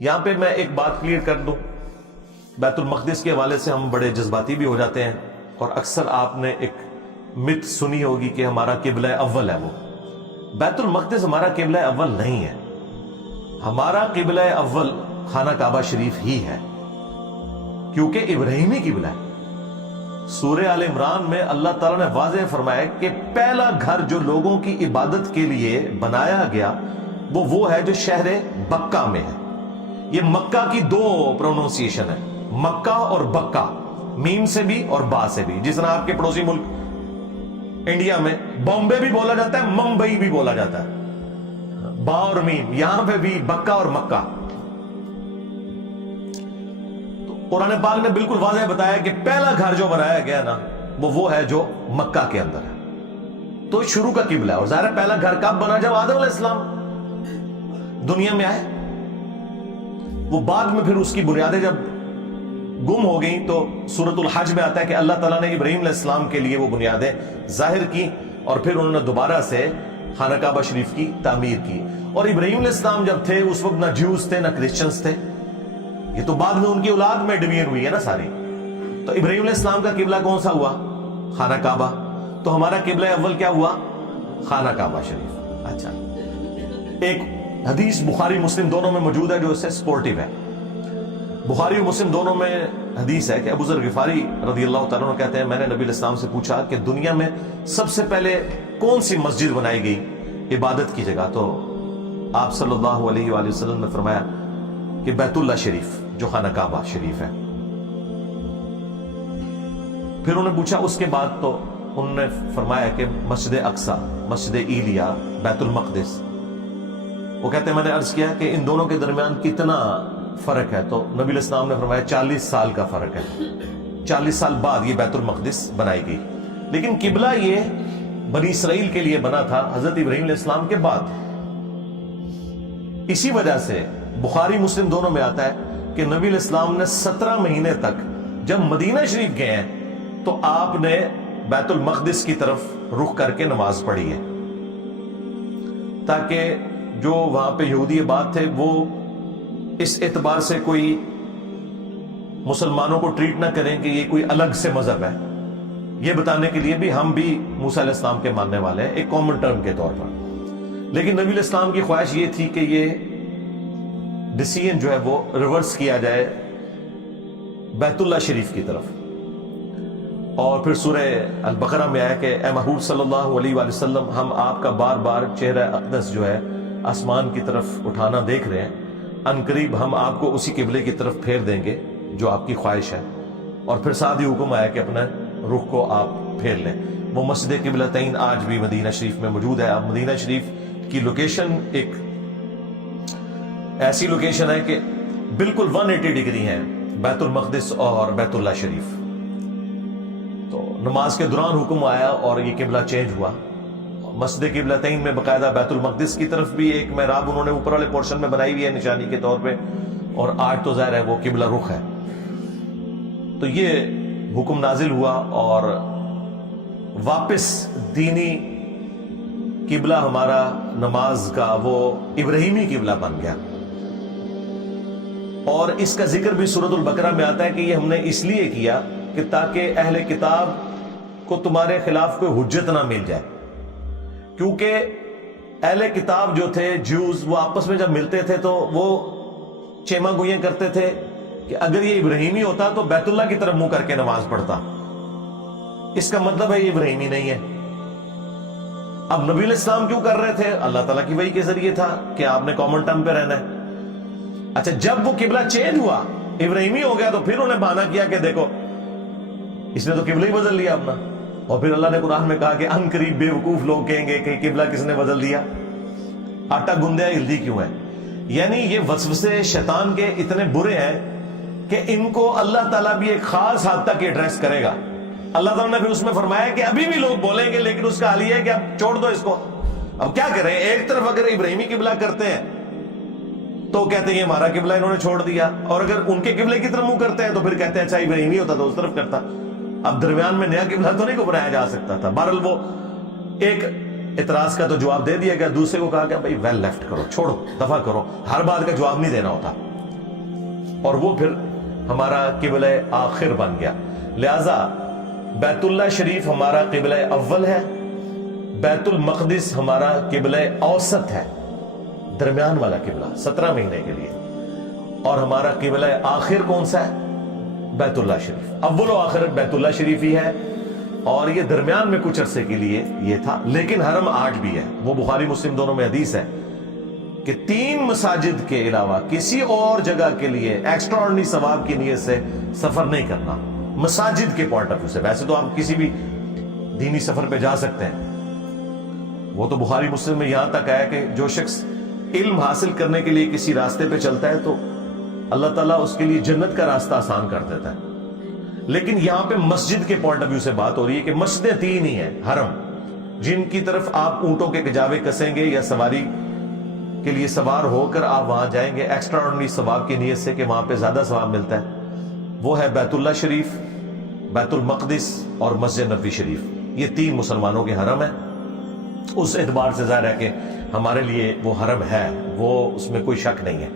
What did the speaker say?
یہاں پہ میں ایک بات کلیئر کر دوں، بیت المقدس کے حوالے سے ہم بڑے جذباتی بھی ہو جاتے ہیں، اور اکثر آپ نے ایک مت سنی ہوگی کہ ہمارا قبلہ اول ہے وہ۔ بیت المقدس ہمارا قبلہ اول نہیں ہے، ہمارا قبلہ اول خانہ کعبہ شریف ہی ہے، کیونکہ ابراہیمی قبلہ ہے۔ سورہ آل عمران میں اللہ تعالیٰ نے واضح فرمایا کہ پہلا گھر جو لوگوں کی عبادت کے لیے بنایا گیا وہ ہے جو شہر بکہ میں ہے۔ یہ مکہ کی دو پروننسیشن ہے، مکہ اور بکہ، میم سے بھی اور با سے بھی۔ جس طرح آپ کے پڑوسی ملک انڈیا میں بامبے بھی بولا جاتا ہے، ممبئی بھی بولا جاتا ہے، با اور میم، یہاں پہ بھی بکہ اور مکہ۔ تو قرآن پاک نے بالکل واضح بتایا کہ پہلا گھر جو بنایا گیا نا وہ ہے جو مکہ کے اندر ہے، تو شروع کا قبلہ ہے۔ اور ظاہر ہے پہلا گھر کب بنا؟ جب آدم علیہ السلام دنیا میں آئے۔ وہ بعد میں پھر اس کی بنیادیں جب گم ہو گئیں تو سورۃ الحج میں آتا ہے کہ اللہ تعالیٰ نے ابراہیم علیہ السلام کے لیے وہ بنیادیں ظاہر کی، اور پھر انہوں نے دوبارہ سے خانہ کعبہ شریف کی تعمیر کی۔ اور ابراہیم علیہ السلام جب تھے اس وقت نہ جیوز تھے نہ کرسچنز تھے، یہ تو بعد میں ان کی اولاد میں ڈویژن ہوئی ہے نا ساری۔ تو ابراہیم علیہ السلام کا قبلہ کون سا ہوا؟ خانہ کعبہ۔ تو ہمارا قبلہ اول کیا ہوا؟ خانہ کعبہ شریف۔ اچھا، ایک حدیث بخاری مسلم دونوں میں موجود ہے جو اس سے سپورٹیو ہے۔ بخاری اور مسلم دونوں میں حدیث ہے کہ ابو ذر غفاری رضی اللہ تعالیٰ عنہ کہتے ہیں میں نے نبی علیہ السلام سے پوچھا کہ دنیا میں سب سے پہلے کون سی مسجد بنائی گئی عبادت کی جگہ؟ تو آپ صلی اللہ علیہ وآلہ وسلم نے فرمایا کہ بیت اللہ شریف جو خانہ کعبہ شریف ہے۔ پھر انہوں نے پوچھا اس کے بعد، تو انہوں نے فرمایا کہ مسجد اقصی، مسجد ایلیا، بیت المقدس۔ وہ کہتے ہیں میں نے عرض کیا کہ ان دونوں کے درمیان کتنا فرق ہے؟ تو نبی علیہ السلام نے فرمایا 40 سال کا فرق ہے، 40 سال بعد یہ بیت المقدس بنائی گئی۔ لیکن قبلہ یہ بنی اسرائیل کے لیے بنا تھا حضرت ابراہیم علیہ السلام کے بعد۔ اسی وجہ سے بخاری مسلم دونوں میں آتا ہے کہ نبی علیہ السلام نے 17 مہینے تک جب مدینہ شریف گئے ہیں تو آپ نے بیت المقدس کی طرف رخ کر کے نماز پڑھی ہے، تاکہ جو وہاں پہ یہودی آباد تھے وہ اس اعتبار سے کوئی مسلمانوں کو ٹریٹ نہ کریں کہ یہ کوئی الگ سے مذہب ہے، یہ بتانے کے لیے بھی ہم بھی موسیٰ علیہ السلام کے ماننے والے ہیں ایک کامن ٹرم کے طور پر۔ لیکن نبی علیہ السلام کی خواہش یہ تھی کہ یہ ڈیسیژن جو ہے وہ ریورس کیا جائے بیت اللہ شریف کی طرف۔ اور پھر سورہ البقرہ میں آیا کہ اے محبوب صلی اللہ علیہ وآلہ وسلم، ہم آپ کا بار بار چہرہ اقدس جو ہے آسمان کی طرف اٹھانا دیکھ رہے ہیں، ان قریب ہم آپ کو اسی قبلے کی طرف پھیر دیں گے جو آپ کی خواہش ہے۔ اور پھر ساتھ ہی حکم آیا کہ اپنا رخ کو آپ پھیر لیں۔ وہ مسجد قبلتین آج بھی مدینہ شریف میں موجود ہے۔ اب مدینہ شریف کی لوکیشن ایک ایسی لوکیشن ہے کہ بالکل 180 ڈگری ہے بیت المقدس اور بیت اللہ شریف۔ تو نماز کے دوران حکم آیا اور یہ قبلہ چینج ہوا۔ مسجد قبلتین میں باقاعدہ بیت المقدس کی طرف بھی ایک محراب انہوں نے اوپر والے پورشن میں بنائی ہوئی ہے نشانی کے طور پہ، اور آج تو ظاہر ہے وہ قبلہ رخ ہے۔ تو یہ حکم نازل ہوا اور واپس دینی قبلہ ہمارا نماز کا وہ ابراہیمی قبلہ بن گیا۔ اور اس کا ذکر بھی سورۃ البقرہ میں آتا ہے کہ یہ ہم نے اس لیے کیا کہ تاکہ اہل کتاب کو تمہارے خلاف کوئی حجت نہ مل جائے، کیونکہ اہل کتاب جو تھے جیوز وہ آپس میں جب ملتے تھے تو وہ چیما گوئیاں کرتے تھے کہ اگر یہ ابراہیمی ہوتا تو بیت اللہ کی طرف منہ کر کے نماز پڑھتا، اس کا مطلب ہے یہ ابراہیمی نہیں ہے۔ اب نبی علیہ السلام کیوں کر رہے تھے؟ اللہ تعالیٰ کی وحی کے ذریعے تھا کہ آپ نے کامن ٹرم پہ رہنا ہے۔ اچھا، جب وہ قبلہ چینج ہوا ابراہیمی ہو گیا تو پھر انہیں بہانہ کیا کہ دیکھو اس نے تو قبلہ ہی بدل لیا اپنا۔ اور پھر اللہ نے قرآن میں کہا کہ ان قریب بے وقوف لوگ کہیں گے کہ قبلہ کس نے بدل دیا، آٹا گندیا ہلدی کیوں ہے؟ یعنی یہ وسوسے شیطان کے اتنے برے ہیں کہ ان کو اللہ تعالیٰ بھی ایک خاص حد تک ایڈریس کرے گا۔ اللہ تعالیٰ نے پھر اس میں فرمایا کہ ابھی بھی لوگ بولیں گے، لیکن اس کا حل یہ ہے کہ اب چھوڑ دو اس کو۔ اب کیا کریں؟ ایک طرف اگر ابراہیمی قبلہ کرتے ہیں تو کہتے ہیں یہ ہمارا قبلہ انہوں نے چھوڑ دیا، اور اگر ان کے قبلے کی طرف منہ کرتے ہیں تو پھر کہتے ہیں اچھا ابراہیمی ہوتا تو اس طرف کرتا۔ اب درمیان میں نیا قبلہ تو نہیں کو بنایا جا سکتا تھا۔ بہرحال وہ ایک اعتراض کا تو جواب دے دیا گیا، دوسرے کو کہا کہ بھائی ویل لیفٹ کرو، چھوڑو، دفع کرو، ہر بات کا جواب نہیں دینا ہوتا۔ اور وہ پھر ہمارا قبلہ آخر بن گیا. لہذا بیت اللہ شریف ہمارا قبلہ اول ہے، بیت المقدس ہمارا قبلہ اوسط ہے، درمیان والا قبلہ 17 مہینے کے لیے. اور ہمارا قبلہ آخر کون سا ہے؟ بیت اللہ شریف. اول و آخر بیت اللہ شریف ہی ہے، اور یہ درمیان میں کچھ عرصے کے لیے یہ تھا. لیکن حرم آج بھی ہے. وہ بخاری مسلم دونوں میں حدیث ہے کہ 3 مساجد کے علاوہ کسی اور جگہ کے لیے ایکسٹرا آرڈنری ثواب کی نیت سے سفر نہیں کرنا مساجد کے پوائنٹ آف ویو سے. ویسے تو آپ کسی بھی دینی سفر پہ جا سکتے ہیں. وہ تو بخاری مسلم میں یہاں تک آیا کہ جو شخص علم حاصل کرنے کے لیے کسی راستے پہ چلتا ہے تو اللہ تعالیٰ اس کے لیے جنت کا راستہ آسان کر دیتا ہے. لیکن یہاں پہ مسجد کے پوائنٹ آف ویو سے بات ہو رہی ہے کہ مسجدیں 3 ہی ہیں حرم، جن کی طرف آپ اونٹوں کے کجاوے کسیں گے یا سواری کے لیے سوار ہو کر آپ وہاں جائیں گے ایکسٹرا آرڈنری ثواب کی نیت سے کہ وہاں پہ زیادہ ثواب ملتا ہے. وہ ہے بیت اللہ شریف، بیت المقدس اور مسجد نبوی شریف. یہ 3 مسلمانوں کے حرم ہیں. اس اعتبار سے ظاہر ہے کہ ہمارے لیے وہ حرم ہے، وہ اس میں کوئی شک نہیں ہے.